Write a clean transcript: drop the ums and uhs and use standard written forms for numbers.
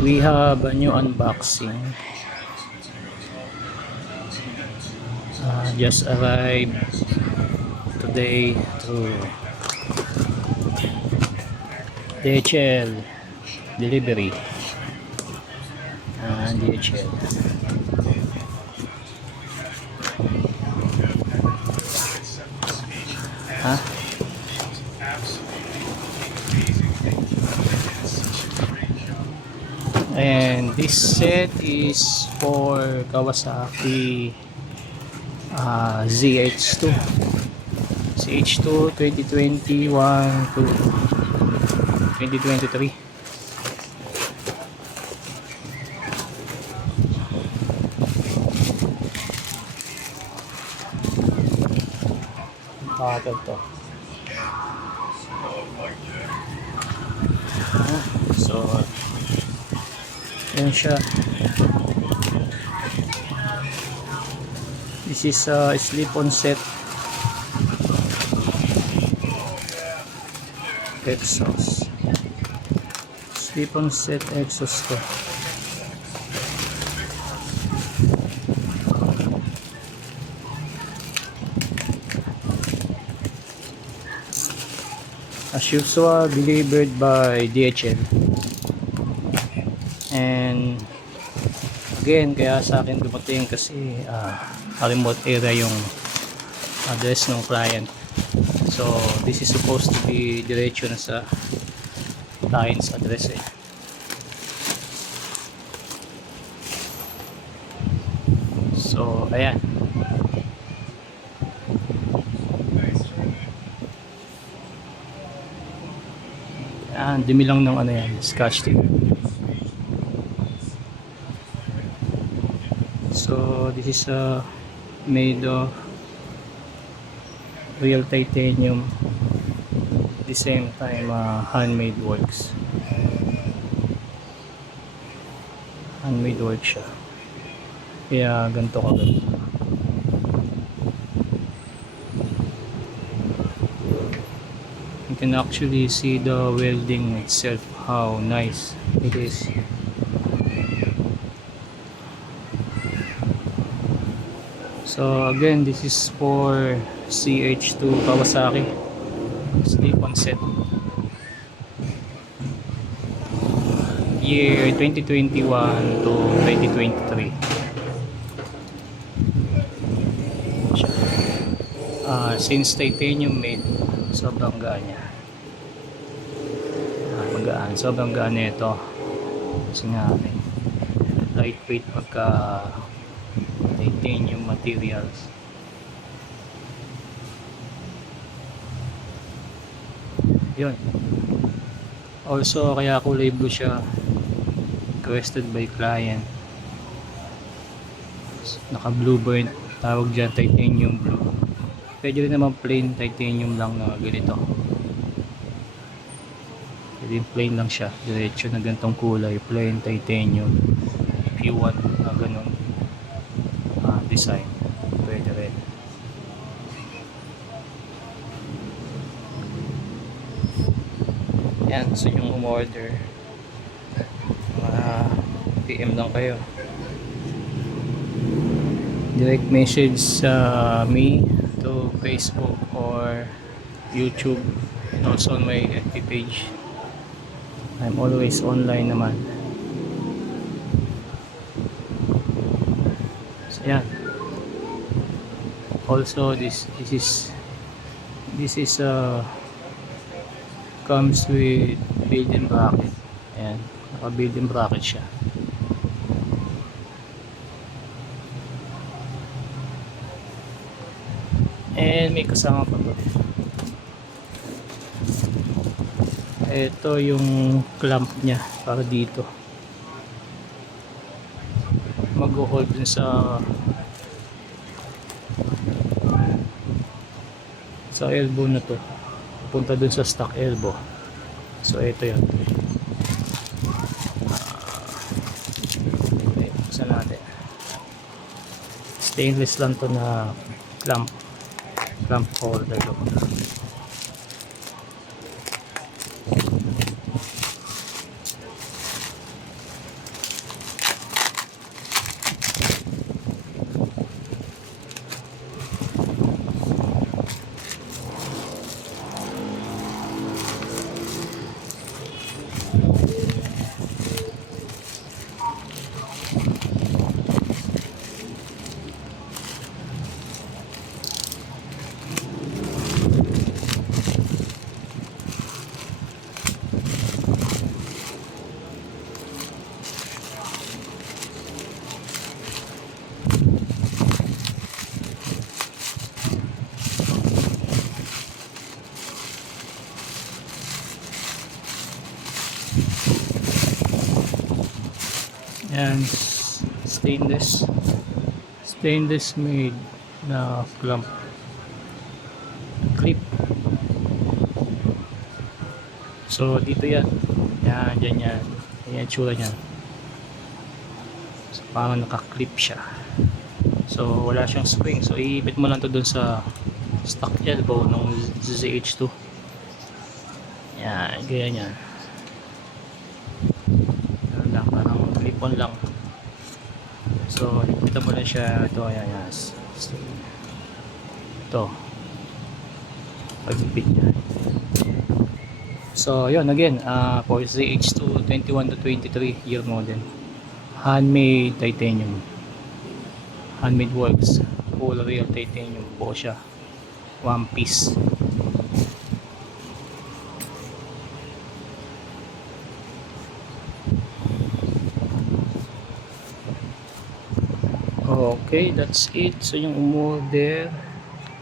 We have a new unboxing. Just arrived today through DHL delivery. DHL. And this set is for Kawasaki ZH2 2021 to 2023. Bottle to. So yan siya. This is a slip-on set exhaust. Slip-on set exhaust to. As usual, delivered by DHL. And again, kaya sa akin dumating kasi remote area yung address ng client. So this is supposed to be diretso na sa client's address eh. So ayan. Dumi lang ng ano yan, scotch tape. So this is made of real titanium, at the same time handmade works. Handmade work siya, kaya ganito kaganda. You can actually see the welding itself, how nice it is. So again, this is for CH2 Kawasaki slip-on set year 2021 to 2023. Since titanium made, sobrang gaan niya. Magaan, sobrang gaan nito kasi nga lightweight pagka titanium materials. Yun. Also, kaya kulay blue siya, requested by client. Naka blue burnt, tawag dyan titanium blue. Pwede rin naman plain titanium lang na ganito. Pwede plain lang siya, diretso na ganitong kulay, plain titanium. If you want na ganun design, pwede rin. Yan, so yung umorder, PM lang kayo, direct message sa me to Facebook or YouTube, and also on my FB page. I'm always online naman. So yan. Also this is comes with built-in bracket. Ayan, naka built-in bracket siya. And may kasama pa to. Ito yung clamp niya para dito. Mag-hold dun sa elbow na to, punta dun sa stock elbow. So ito yan. Okay, buksan natin. Stainless lang to na clamp holder. Yan, stainless. Stainless made na clamp. Clip. So, dito yan. Yan, dyan yan. Yan yung tsura niyan. So, parang naka-clip siya. So, wala siyang spring. So, iipit mo lang to dun sa stock elbow ng ZH2. Yan, ganyan yan. Yan lang, parang clip-on lang. So, ipitan mo lang siya. Ito, ayan, yan. Ito. Pag-ipit niya. So, yun, again, for ZH2 21 to 23 year model. Handmade titanium. Handmade works. Full real titanium. Buo siya. One piece. Okay, that's it. So, yung umorder